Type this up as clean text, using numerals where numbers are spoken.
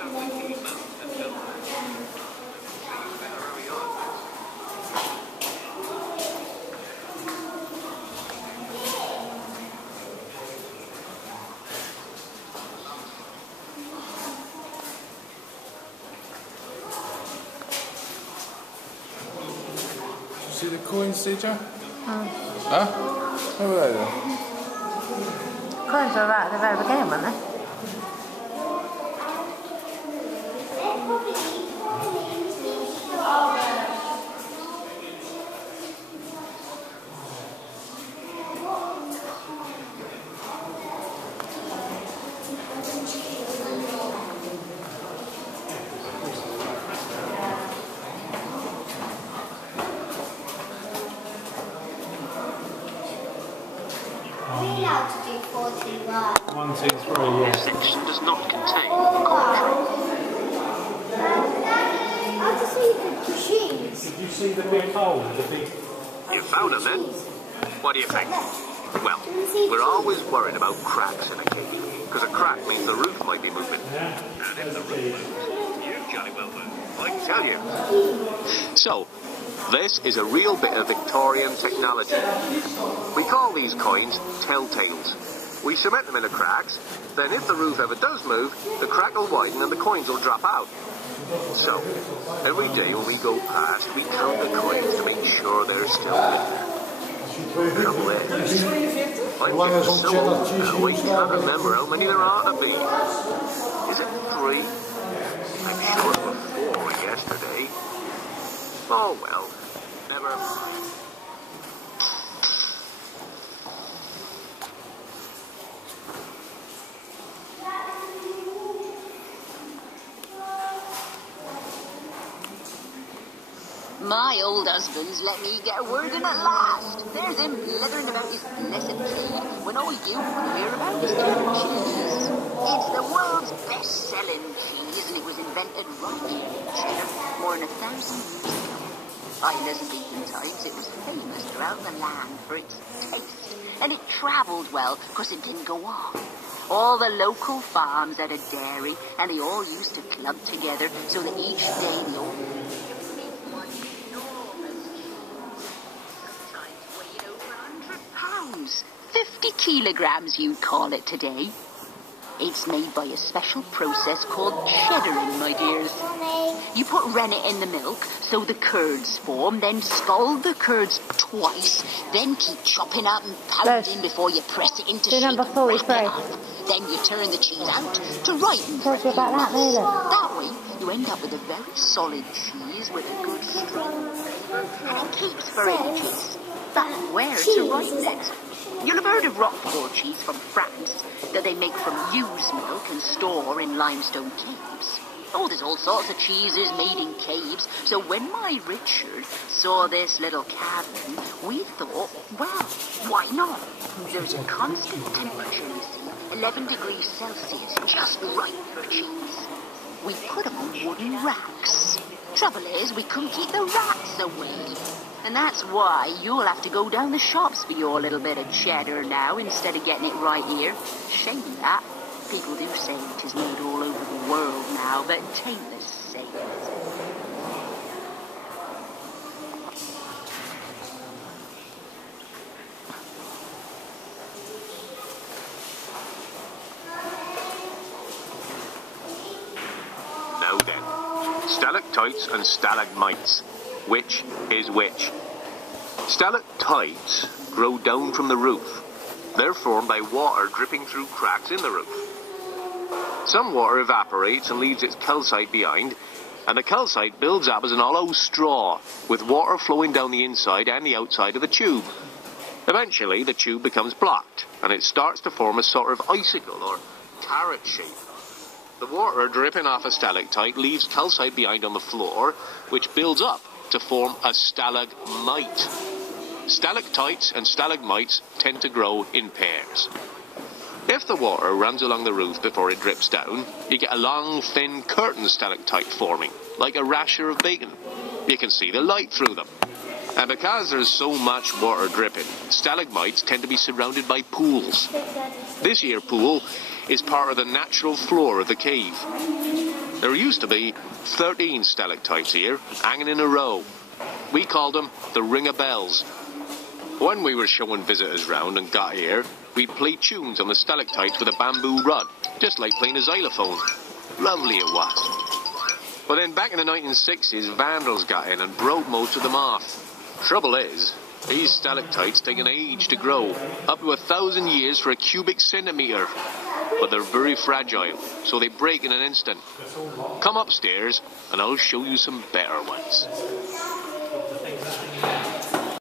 See the coins, did you? Huh? How were they then? Coins were right at the very beginning, weren't they? One, two, three, This section does not contain the commentary. Did you see the big hole? You found them then? What do you think? Well, we're always worried about cracks in a cave, because a crack means the roof might be moving. And if the roof moves, you jolly well move, I can tell you. So, this is a real bit of Victorian technology. We call these coins telltales. We cement them in the cracks, then if the roof ever does move, the crack will widen and the coins will drop out. So, every day when we go past, we count the coins to make sure they're still there. Trouble is, I'm getting so old now, I can't remember how many there are to be. Is it 3? I'm sure it was 4 yesterday. Oh well, never mind. My old husband's let me get a word in at last. There's him blithering about his blessed tea, when all you want to hear about is cheddar cheese. It's the world's best-selling cheese, and it was invented right here in Cheddar more than 1,000 years ago. By Elizabethan times, it was famous throughout the land for its taste, and it travelled well because it didn't go off. All the local farms had a dairy, and they all used to club together so that each day they all pounds, 50 kilograms you'd call it today. It's made by a special process called cheddaring, my dears. You put rennet in the milk so the curds form, then scald the curds twice, then keep chopping up and pounding before you press it into shape and wrap it up. Then you turn the cheese out to ripen for a few minutes. That way, you end up with a very solid cheese with a good strong flavour, and it keeps for ages. But where to ripen it? You'll have heard of Roquefort cheese from France that they make from ewe's milk and store in limestone caves. Oh, there's all sorts of cheeses made in caves. So when my Richard saw this little cabin, we thought, well, why not? There's a constant temperature, you see, 11 degrees Celsius, just right for cheese. We put them on wooden racks. Trouble is, we couldn't keep the rats away. And that's why you'll have to go down the shops for your little bit of cheddar now instead of getting it right here. Shame that. People do say it is made all over the world now, but it ain't the same, is it? Now then, stalactites and stalagmites. Which is which? Stalactites grow down from the roof. They're formed by water dripping through cracks in the roof. Some water evaporates and leaves its calcite behind, and the calcite builds up as an hollow straw, with water flowing down the inside and the outside of the tube. Eventually, the tube becomes blocked, and it starts to form a sort of icicle or carrot shape. The water dripping off a stalactite leaves calcite behind on the floor, which builds up to form a stalagmite. Stalactites and stalagmites tend to grow in pairs. If the water runs along the roof before it drips down, you get a long, thin curtain stalactite forming, like a rasher of bacon. You can see the light through them. And because there's so much water dripping, stalagmites tend to be surrounded by pools. This here pool is part of the natural floor of the cave. There used to be 13 stalactites here, hanging in a row. We called them the Ring of Bells. When we were showing visitors round and got here, we'd play tunes on the stalactites with a bamboo rod, just like playing a xylophone. Lovely it was. But then back in the 1960s, vandals got in and broke most of them off. Trouble is, these stalactites take an age to grow, up to 1,000 years for a cubic centimetre. But they're very fragile, so they break in an instant. Come upstairs, and I'll show you some better ones.